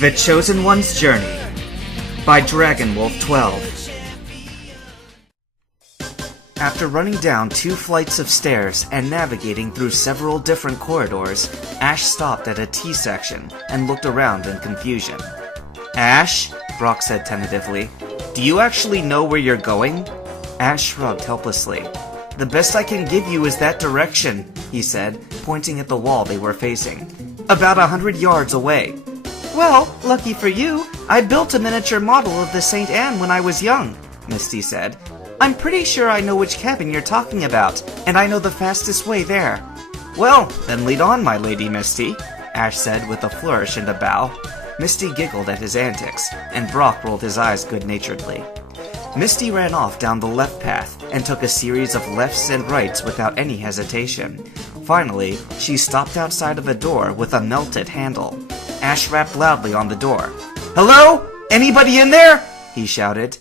The Chosen One's Journey by Dragonwolf 12. After running down 2 flights of stairs and navigating through several different corridors, Ash stopped at a T-section and looked around in confusion. "Ash?" Brock said tentatively. "Do you actually know where you're going?" Ash shrugged helplessly. "The best I can give you is that direction," he said, pointing at the wall they were facing. "About 100 yards away." "Well, lucky for you, I built a miniature model of the St. Anne when I was young," Misty said. "I'm pretty sure I know which cabin you're talking about, and I know the fastest way there." "Well, then lead on, my lady Misty," Ash said with a flourish and a bow. Misty giggled at his antics, and Brock rolled his eyes good-naturedly. Misty ran off down the left path and took a series of lefts and rights without any hesitation. Finally, she stopped outside of a door with a melted handle. Ash rapped loudly on the door. "Hello? Anybody in there?" he shouted.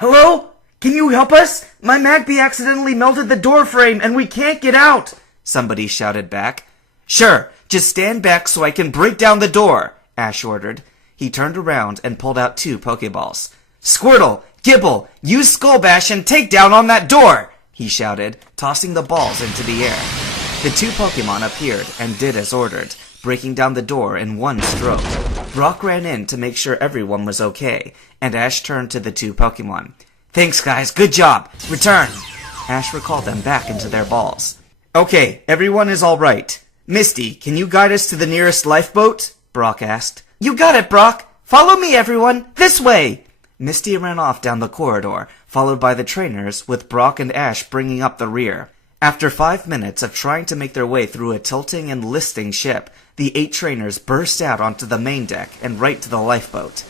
"Hello? Can you help us? My Magpie accidentally melted the door frame and we can't get out," somebody shouted back. "Sure, just stand back so I can break down the door," Ash ordered. He turned around and pulled out 2 Pokeballs. "Squirtle, Gibble, use Skull Bash and take down on that door," he shouted, tossing the balls into the air. The 2 Pokemon appeared and did as ordered, breaking down the door in one stroke. Brock ran in to make sure everyone was okay, and Ash turned to the 2 Pokemon. "Thanks, guys. Good job. Return." Ash recalled them back into their balls. "Okay, everyone is all right. Misty, can you guide us to the nearest lifeboat?" Brock asked. "You got it, Brock. Follow me, everyone. This way." Misty ran off down the corridor, followed by the trainers, with Brock and Ash bringing up the rear. After 5 minutes of trying to make their way through a tilting and listing ship, the 8 trainers burst out onto the main deck and right to the lifeboat.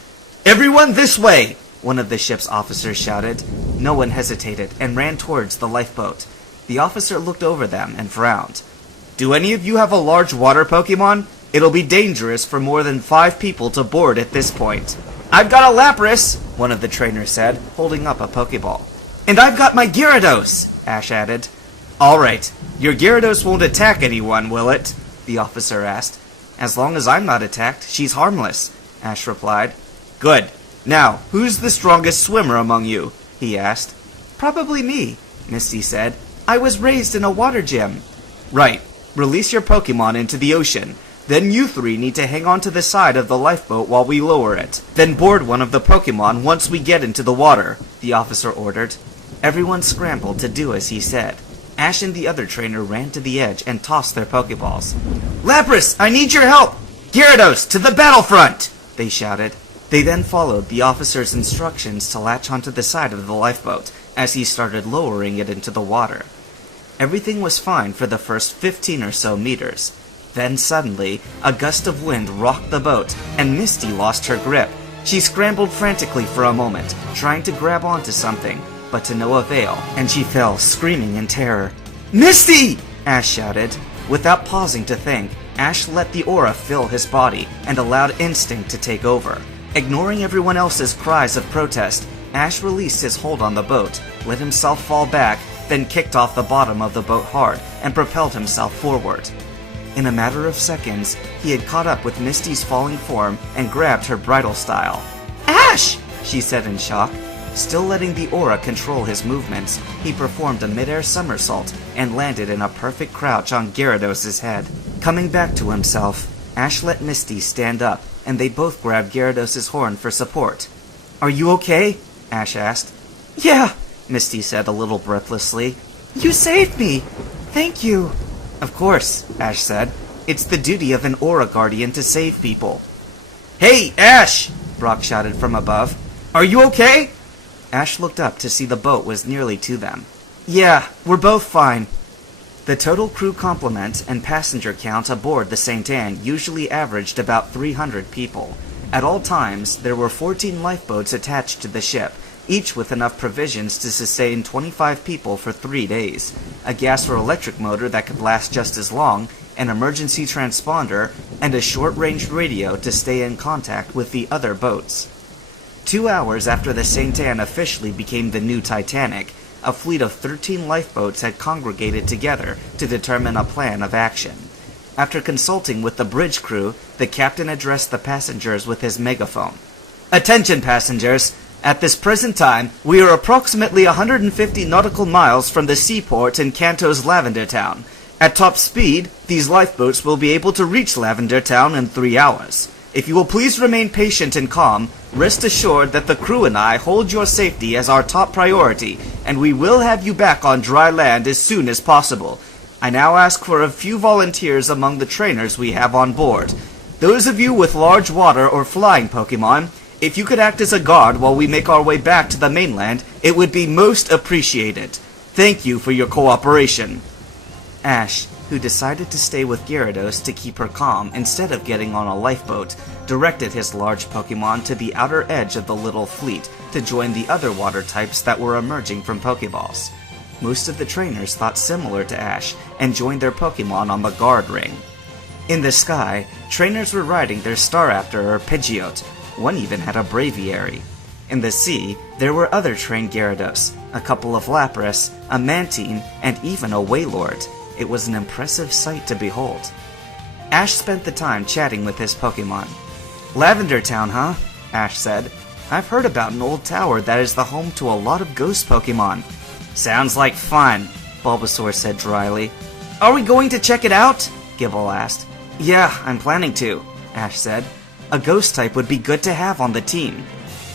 "Everyone this way!" one of the ship's officers shouted. No one hesitated and ran towards the lifeboat. The officer looked over them and frowned. "Do any of you have a large water Pokemon? It'll be dangerous for more than 5 people to board at this point." "I've got a Lapras," one of the trainers said, holding up a Pokeball. "And I've got my Gyarados," Ash added. "All right, your Gyarados won't attack anyone, will it?" the officer asked. "As long as I'm not attacked, she's harmless," Ash replied. "Good. Now, who's the strongest swimmer among you?" he asked. "Probably me," Misty said. "I was raised in a water gym." "Right. Release your Pokemon into the ocean. Then you 3 need to hang on to the side of the lifeboat while we lower it. Then board one of the Pokemon once we get into the water," the officer ordered. Everyone scrambled to do as he said. Ash and the other trainer ran to the edge and tossed their Pokeballs. "Lapras, I need your help! Gyarados, to the battlefront!" they shouted. They then followed the officer's instructions to latch onto the side of the lifeboat as he started lowering it into the water. Everything was fine for the first 15 or so meters. Then suddenly, a gust of wind rocked the boat, and Misty lost her grip. She scrambled frantically for a moment, trying to grab onto something, but to no avail, and she fell, screaming in terror. "Misty!" Ash shouted. Without pausing to think, Ash let the aura fill his body and allowed instinct to take over. Ignoring everyone else's cries of protest, Ash released his hold on the boat, let himself fall back, then kicked off the bottom of the boat hard and propelled himself forward. In a matter of seconds, he had caught up with Misty's falling form and grabbed her bridle style. "Ash!" she said in shock. Still letting the aura control his movements, he performed a mid-air somersault and landed in a perfect crouch on Gyarados' head. Coming back to himself, Ash let Misty stand up, and they both grabbed Gyarados' horn for support. "Are you okay?" Ash asked. "Yeah," Misty said a little breathlessly. "You saved me! Thank you!" "Of course," Ash said. "It's the duty of an Aura Guardian to save people." "Hey, Ash!" Brock shouted from above. "Are you okay?" Ash looked up to see the boat was nearly to them. "Yeah, we're both fine." The total crew complement and passenger count aboard the St. Anne usually averaged about 300 people. At all times, there were 14 lifeboats attached to the ship, each with enough provisions to sustain 25 people for 3 days, a gas or electric motor that could last just as long, an emergency transponder, and a short-range radio to stay in contact with the other boats. 2 hours after the St. Anne officially became the new Titanic, a fleet of 13 lifeboats had congregated together to determine a plan of action. After consulting with the bridge crew, the captain addressed the passengers with his megaphone. Attention passengers! At this present time, we are approximately 150 nautical miles from the seaport in Kanto's Lavender Town. At top speed, these lifeboats will be able to reach Lavender Town in 3 hours. If you will please remain patient and calm, rest assured that the crew and I hold your safety as our top priority, and we will have you back on dry land as soon as possible. I now ask for a few volunteers among the trainers we have on board. Those of you with large water or flying Pokemon, if you could act as a guard while we make our way back to the mainland, it would be most appreciated. Thank you for your cooperation. Ash, who decided to stay with Gyarados to keep her calm instead of getting on a lifeboat, directed his large Pokemon to the outer edge of the little fleet to join the other water types that were emerging from Pokeballs. Most of the trainers thought similar to Ash and joined their Pokemon on the guard ring. In the sky, trainers were riding their Staraptor or Pidgeot. One even had a Braviary. In the sea, there were other trained Gyarados, a couple of Lapras, a Mantine, and even a Wailord. It was an impressive sight to behold. Ash spent the time chatting with his Pokemon. Lavender Town, huh? Ash said. I've heard about an old tower that is the home to a lot of ghost Pokemon. Sounds like fun, Bulbasaur said dryly. Are we going to check it out? Gible asked. Yeah, I'm planning to, Ash said. A ghost type would be good to have on the team.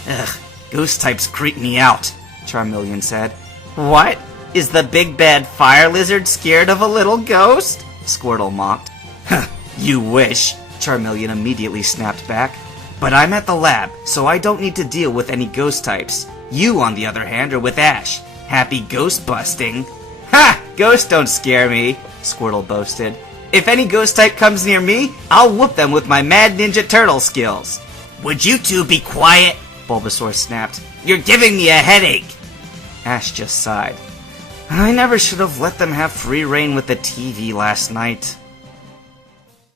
Ugh, ghost types creep me out, Charmeleon said. What? Is the big bad fire lizard scared of a little ghost? Squirtle mocked. You wish, Charmeleon immediately snapped back. But I'm at the lab, so I don't need to deal with any ghost types. You, on the other hand, are with Ash. Happy ghost busting. Ha! Ghosts don't scare me, Squirtle boasted. If any ghost type comes near me, I'll whoop them with my Mad Ninja Turtle skills. Would you two be quiet? Bulbasaur snapped. You're giving me a headache. Ash just sighed. I never should have let them have free reign with the TV last night.